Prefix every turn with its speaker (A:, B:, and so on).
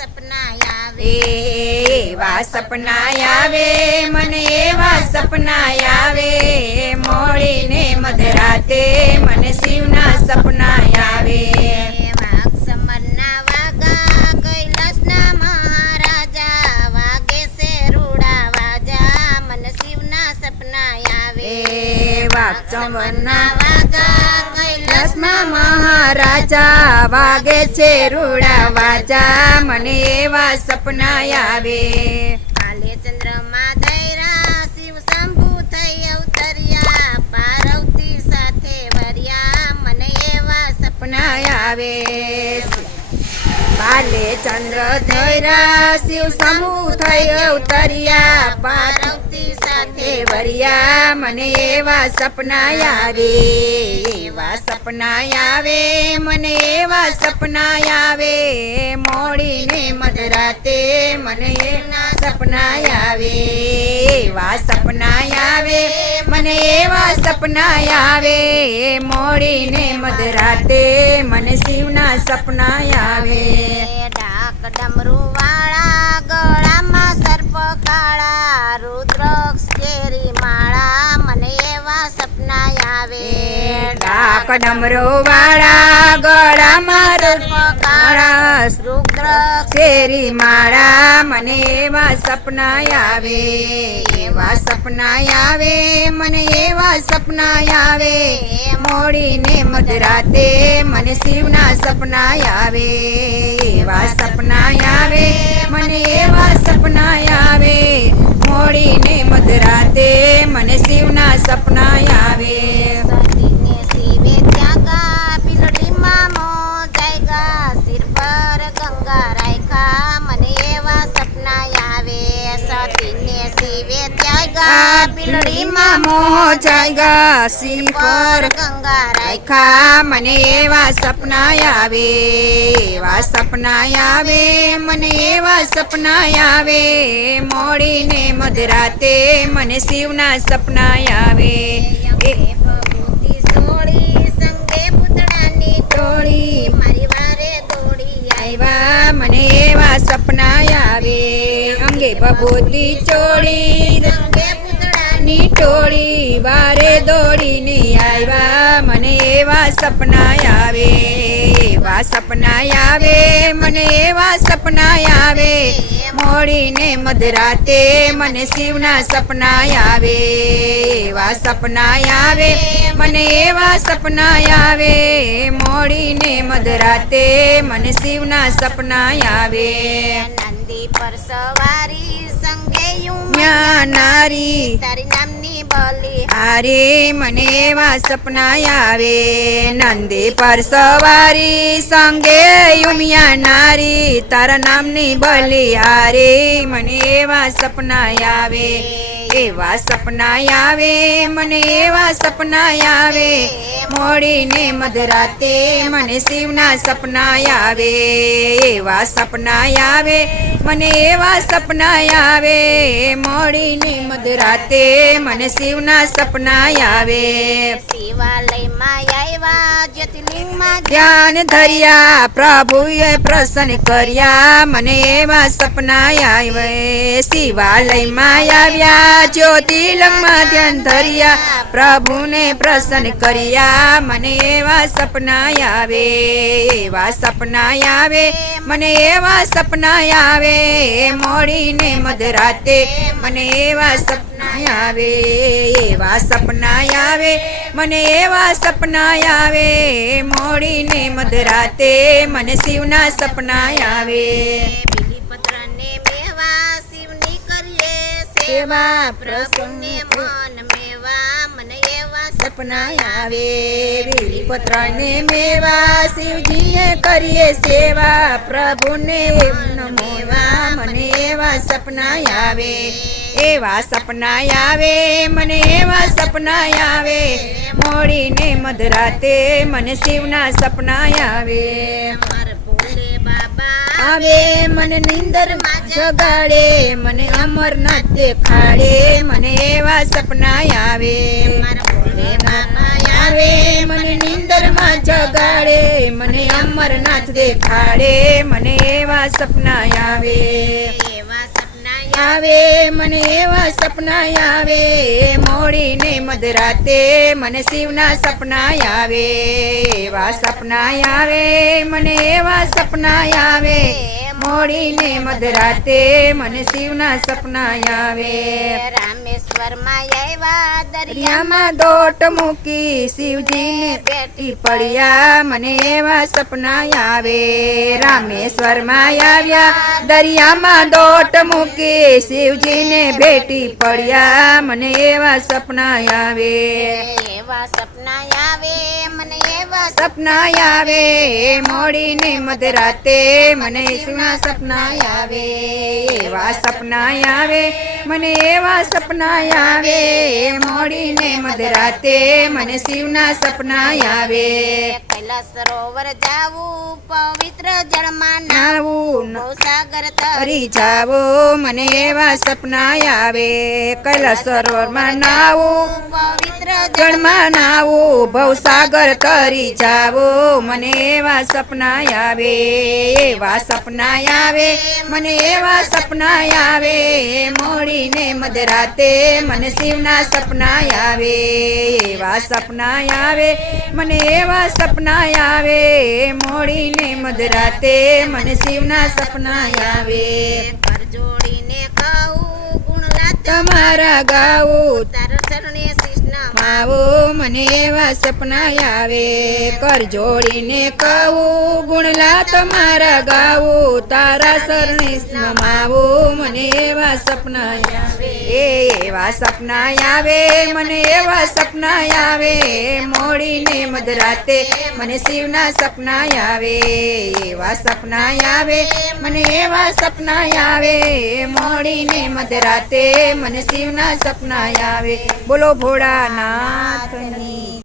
A: સપના આવે.
B: એવા સપના આવે મને એવા સપના આવે. મોડીને મધરાતે મને શિવના સપના આવે.
A: સપના આવે. વાગા કૈલાસમાં
B: મહારાજા વાગે છે રૂડા વાજા. મને એવા સપના આવે.
A: કાલે ચંદ્રમાં ધૈરા શિવ શંભુ થઈ અવતર્યા. પાર્વતી સાથે વર્યા. મને એવા સપના
B: આવે. કાલે ચંદ્ર ધૈરા શિવ સમૂહ થઈ અવતર્યા. પાર્વતી
A: સાથે
B: વરિયા મને એવા સપના આવે, એવા સપના આવે, મને એવા સપના આવે, મોડીને મધરાતે મને એના સપના આવે, એવા સપના આવે, મને એવા સપના આવે, મોડીને મધરાતે મને શિવના સપના આવે.
A: ડાક ડમરૂ વાળા આવે.
B: ડાક ડમરો વાળા ગળામાં
A: કાળા શુક્ર
B: શેરી માળા મને એવા સપના આવે. એવા સપના આવે મને એવા સપના આવે. મોડીને મધરાતે મને શિવના સપના આવે. એવા સપના આવે મને એવા સપના આવે. મોડીને મધરાતે મને શિવના સપના
A: મને એવા સપના આવે,
B: એવા સપના આવે, મને એવા સપના આવે. મોડીને મધરાતે મને શિવના સપના આવે. મને એવા સપના આવે. અંગે ભગોતી ચોળી ની ટોળી વારે દોડીને આવ્યા. મને એવા સપના આવે, એવા સપના આવે, મને એવા સપના આવે. મોડીને મધરાતે મને શિવના સપના આવે, એવા સપના આવે, મને એવા સપના આવે. મોડીને મધરાતે મને શિવના સપના આવે.
A: સવારી સંગે
B: નારી.
A: તારી નામની બલી
B: આરે મને એવા સપના આવે. નંદી પર સવારી સંગે યુમિયા નારી. તારા નામની બલી હારે મને એવા સપના આવે. એવા સપના આવે મને એવા સપના આવે. મોડીને મધરાતે મને શિવના સપના આવે. એવા સપના આવે મને એવા સપના આવે. મોડીને મધરાતે મને શિવના સપના આવે.
A: શિવાલયમાં આવ્યા જ્યોતિર્લિંગમાં
B: ધ્યાન ધર્યા પ્રભુએ પ્રસન્ન કર્યા મને એવા સપના આવે. શિવાલયમાં આવ્યા જ્યોતિર્લિંગમાં ધ્યાન ધર્યા પ્રભુને પ્રસન્ન કર્યા મને એવા સપના આવે. એવા સપના આવે મને એવા સપના આવે મોડીને મધરાતે મને એવા સપના આવે એવા સપના આવે મને એવા સપના આવે મોડીને મધરાતે મને શિવના સપના આવે.
A: બીલીપત્રને મેવા શિવની કરીએ
B: સેવા
A: પ્રભુને મન મેવા. મને એવા
B: સપના આવે બીલીપત્ર મેવા શિવજીએ કરીએ સેવા પ્રભુને મેવા મને એવા સપના આવે એવા સપના આવે મને એવા સપના આવે મોડીને મધરાતે મને શિવના સપના આવે. આવે મને નિંદર જગાડે મને અમરનાથ દેખાડે મને એવા સપના આવે. આવે મને નિંદરમાં જગાડે, મને અમરનાથ દેખાડે, મને એવા સપના આવે. આવે, મને એવા સપના આવે મોડીને મધરાતે મને શિવના સપના આવે. એવા સપના આવે, મને એવા સપના આવે. મોડીને મધરાતે મને શિવના સપના આવે.
A: રામેશ્વરમાં આવ્યા દરિયા
B: દરિયામાં દોટ મૂકી શિવજીને બેઠી પડ્યા મને એવા સપના આવે રામેશ્વરમાં આવ્યા દરિયામાં દોટ મૂકી શિવજીને ભેટી પડ્યા મને એવા સપના આવે
A: એવા સપના આવે મને એવા
B: સપના આવે મોડીને મધરાતે મને શિવના સપના આવે એવા સપના આવે મને એવા સપના આવે. મોડીને મધરાતે મને શિવના સપના આવે.
A: કૈલાસ સરોવર જાવું પવિત્ર જળમાં
B: નાવું
A: સાગર
B: તરી જાવું મને એવા સપના આવે કૈલાસ સરોવરમાં નાવું
A: પવિત્ર
B: જળમાં નાવું ભવસાગર તરી જાવું મને એવા સપના આવે એવા સપના આવે મને એવા સપના આવે મોડીને મધરાતે મને શિવના સપના આવે એવા સપના આવે મને એવા સપના આવે મોડીને મધરાતે મને શિવના સપના આવે.
A: પર જોડીને ગાઉ ગુણ
B: તમારા
A: શરણે
B: માવો મને એવા સપના આવે. કર કહું ગુણલા તમારા ગાવું, તારા શરણે નમાવો, મને એવા સપના આવે. એવા સપના આવે, મને એવા સપના આવે. મોડીને મધરાતે મને શિવના સપના આવે. એવા સપના આવે, મને એવા સપના આવે. મોડીને મધરાતે મને શિવના સપના આવે. બોલો าชชนิ